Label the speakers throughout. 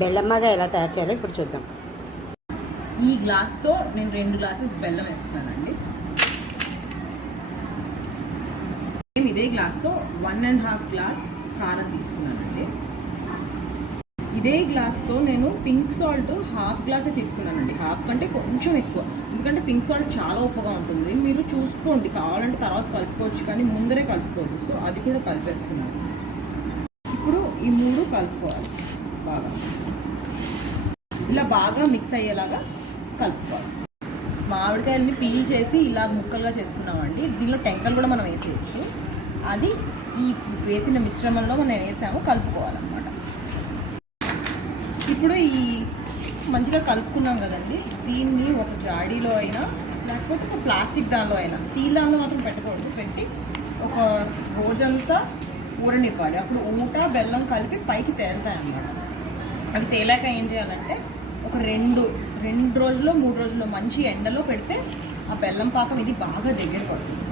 Speaker 1: బెల్లమ్మగా ఎలా తయారు చేయాలో ఇప్పుడు చూద్దాం.
Speaker 2: ఈ గ్లాస్తో నేను రెండు గ్లాసెస్ బెల్లం వేస్తున్నానండి. నేను ఇదే గ్లాస్తో వన్ అండ్ హాఫ్ గ్లాస్ కారం తీసుకున్నానండి. ఇదే గ్లాస్తో నేను పింక్ సాల్ట్ హాఫ్ గ్లాసే తీసుకున్నానండి. హాఫ్ కంటే కొంచెం ఎక్కువ. ఎందుకంటే పింక్ సాల్ట్ చాలా ఉప్పుగా ఉంటుంది. మీరు చూసుకోండి. కావాలంటే తర్వాత కలుపుకోవచ్చు కానీ ముందరే కలుపుకోవద్దు. సో అది కూడా కలిపేస్తున్నాను. కలుపుకోవాలి. బాగా. ఇలా బాగా మిక్స్ అయ్యేలాగా కలుపుకోవాలి. మామిడికాయలని పీల్ చేసి ఇలా ముక్కలుగా చేసుకున్నామండి. దీనిలో టెంకలు కూడా మనం వేసేయచ్చు. అది ఈ వేసిన మిశ్రమంలో మనం వేసాము కలుపుకోవాలన్నమాట. ఇప్పుడు ఈ మంచిగా కలుపుకున్నాం కదండి. దీన్ని ఒక జాడీలో అయినా లేకపోతే ఒక ప్లాస్టిక్ దానిలో అయినా స్టీల్ దానిలో మాత్రం పెట్టకూడదు. పెట్టి ఒక రోజంతా ఊరనివ్వాలి. అప్పుడు ఊట బెల్లం కలిపి పైకి తేలుతాయి అన్నమాట అవి తేలాక ఏం చేయాలంటే ఒక రెండు రెండు రోజుల్లో మూడు రోజుల్లో మంచి ఎండలో పెడితే ఆ బెల్లం పాకం ఇది బాగా దగ్గర పడుతుంది.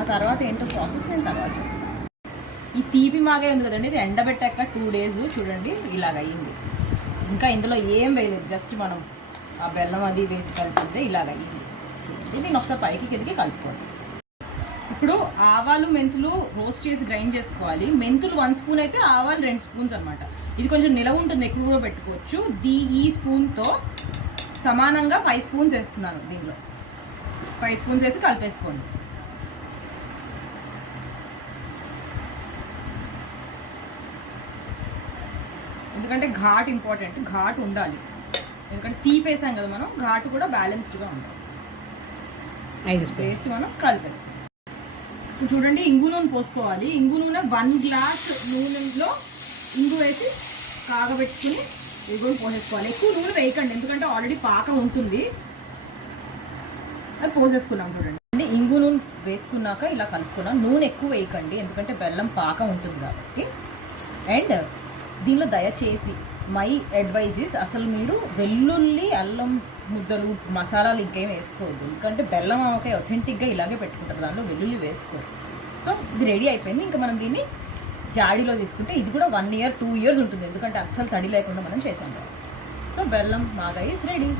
Speaker 2: ఆ తర్వాత ఏంటో ప్రాసెస్ నేను తర్వాత ఈ తీపి మాగే ఉంది కదండి ఇది ఎండబెట్టాక టూ డేస్ చూడండి ఇలాగ అయ్యింది. ఇంకా ఇందులో ఏం వేయలేదు జస్ట్ మనం ఆ బెల్లం అది వేసి కలిపితే ఇలాగ అయ్యింది. ఇది దీన్ని ఒకసారి పైకి కిందకి కలుపుకోవాలి ఇప్పుడు ఆవాలు మెంతులు రోస్ట్ చేసి గ్రైండ్ చేసుకోవాలి. మెంతులు వన్ స్పూన్ అయితే ఆవాలు రెండు స్పూన్స్ అన్నమాట. ఇది కొంచెం నిలవ ఉంటుంది ఎక్కువ కూడా పెట్టుకోవచ్చు. దీ ఈ స్పూన్తో సమానంగా ఫైవ్ స్పూన్స్ వేస్తున్నాను దీనిలో ఫైవ్ స్పూన్స్ వేసి కలిపేసుకోండి. ఎందుకంటే ఘాట్ ఇంపార్టెంట్ ఘాట్ ఉండాలి. ఎందుకంటే తీపేసాం కదా మనం ఘాటు కూడా బ్యాలెన్స్డ్గా ఉండాలి. వేసి మనం కలిపేసుకోవాలి. ఇప్పుడు చూడండి ఇంగు నూనె పోసుకోవాలి. ఇంగు నూనె వన్ గ్లాస్ నూనెలో ఇంగు వేసి కాగబెట్టుకుని ఇంగుని పోసేసుకోవాలి. ఎక్కువ నూనె వేయకండి ఎందుకంటే ఆల్రెడీ పాకం ఉంటుంది. అది పోసేసుకున్నాం చూడండి. అంటే ఇంగు నూనె వేసుకున్నాక ఇలా కలుపుకున్నాం. నూనె ఎక్కువ వేయకండి ఎందుకంటే బెల్లం పాకం ఉంటుంది కాబట్టి. అండ్ దీనిలో దయచేసి మై అడ్వైజ్ ఇస్ అసలు మీరు వెల్లుల్లి అల్లం ముద్దలు మసాలాలు ఇంకేం వేసుకోవద్దు. ఎందుకంటే బెల్లం ఆవకాయ ఒథెంటిక్గా ఇలాగే పెట్టుకుంటారు. దాంట్లో వెల్లుల్లి వేసుకోరు. సో ఇది రెడీ అయిపోయింది. ఇంకా మనం దీన్ని జాడీలో తీసుకుంటే ఇది కూడా వన్ ఇయర్ టూ ఇయర్స్ ఉంటుంది. ఎందుకంటే అస్సలు తడి లేకుండా మనం చేసాం కాబట్టి. సో బెల్లం మాగా ఈజ్ రెడీ